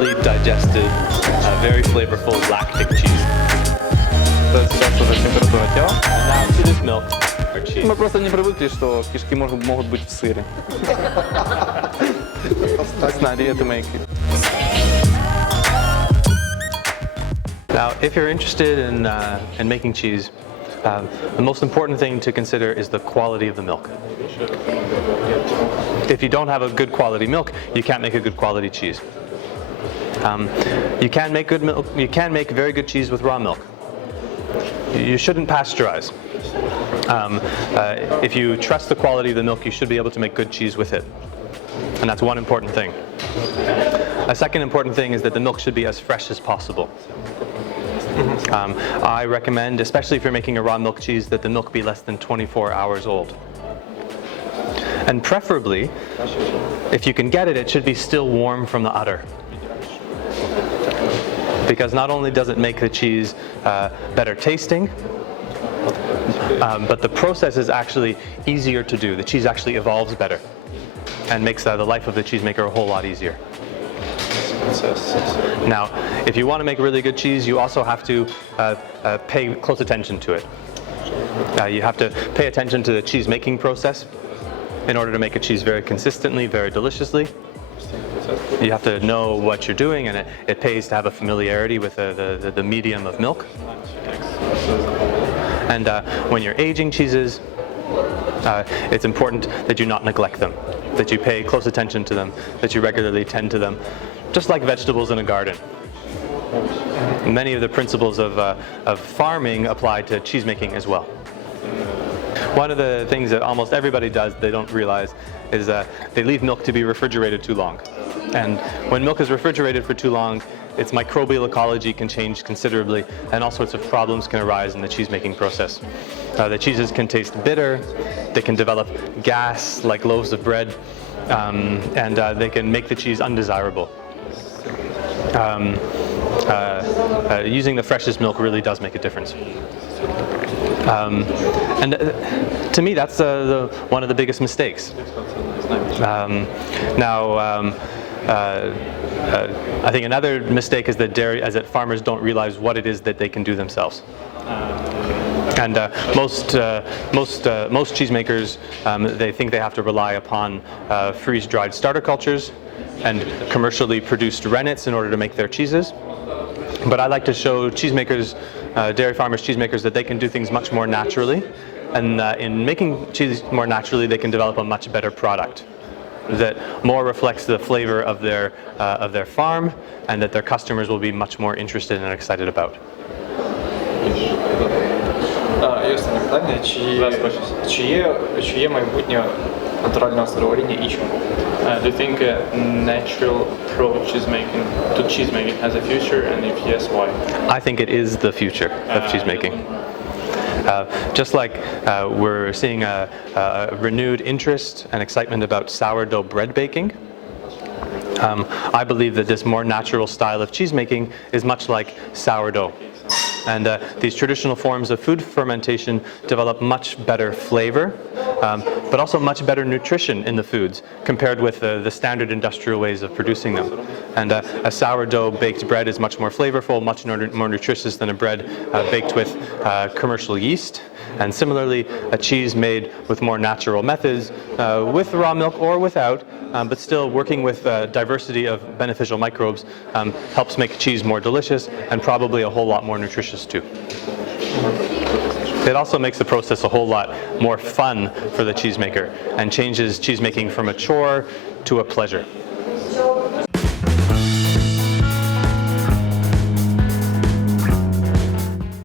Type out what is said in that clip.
quickly digested, uh, very flavorful lactic cheese. То есть сейчас уже температура тела. And now to this milk, our cheese. Мы просто не привыкли, что кишки могут, могут быть в сыре. It's not here to make it. Now, if you're interested in, uh, in making cheese, um, the most important thing to consider is the quality of the milk. If you don't have a good quality milk, you can't make a good quality cheese. Um, you can make good milk. You can make very good cheese with raw milk. You shouldn't pasteurize. Um, uh, if you trust the quality of the milk, you should be able to make good cheese with it, and that's one important thing. A second important thing is that the milk should be as fresh as possible. Um, I recommend, especially if you're making a raw milk cheese, that the milk be less than 24 hours old. And preferably, if you can get it, it should be still warm from the udder. Because not only does it make the cheese uh, better tasting, um, but the process is actually easier to do. The cheese actually evolves better and makes uh, the life of the cheesemaker a whole lot easier. Now, if you want to make really good cheese, you also have to uh, uh, pay close attention to it. Uh, you have to pay attention to the cheese making process in order to make a cheese very consistently, very deliciously. You have to know what you're doing, and it, it pays to have a familiarity with the, the, the, medium of milk. And uh, when you're aging cheeses, uh, it's important that you not neglect them, that you pay close attention to them, that you regularly tend to them, just like vegetables in a garden. Many of the principles of, uh, of farming apply to cheesemaking as well. One of the things that almost everybody does they don't realize is uh, they leave milk to be refrigerated too long. And when milk is refrigerated for too long, its microbial ecology can change considerably and all sorts of problems can arise in the cheesemaking process. Uh, the cheeses can taste bitter, they can develop gas like loaves of bread, um, and uh, they can make the cheese undesirable. Um, uh, uh, using the freshest milk really does make a difference. Um, and uh, to me, that's uh, the, one of the biggest mistakes. Um, now, um, uh, uh, I think another mistake is that dairy, as that farmers don't realize what it is that they can do themselves. And uh, most most most cheesemakers um, they think they have to rely upon freeze-dried starter cultures and commercially produced rennets in order to make their cheeses. But I like to show cheesemakers, uh, dairy farmers, cheesemakers that they can do things much more naturally, and uh, in making cheese more naturally, they can develop a much better product that more reflects the flavor of their uh, of their farm, and that their customers will be much more interested and excited about. А, І останнє питання, чи, чи, є, чи є майбутнє uh, do you think a natural approach is making to cheese making has a future, and if yes, why? I think it is the future of uh, cheese making. Uh, just like uh, we're seeing a, a, renewed interest and excitement about sourdough bread baking, um, I believe that this more natural style of cheesemaking is much like sourdough and uh, these traditional forms of food fermentation develop much better flavor, um, but also much better nutrition in the foods compared with uh, the standard industrial ways of producing them. And uh, a sourdough baked bread is much more flavorful, much more, nutritious than a bread uh, baked with uh, commercial yeast. And similarly, a cheese made with more natural methods, uh, with raw milk or without, um, but still working with diversity of beneficial microbes, um, helps make cheese more delicious and probably a whole lot more nutritious too. It also makes the process a whole lot more fun for the cheesemaker and changes cheesemaking from a chore to a pleasure.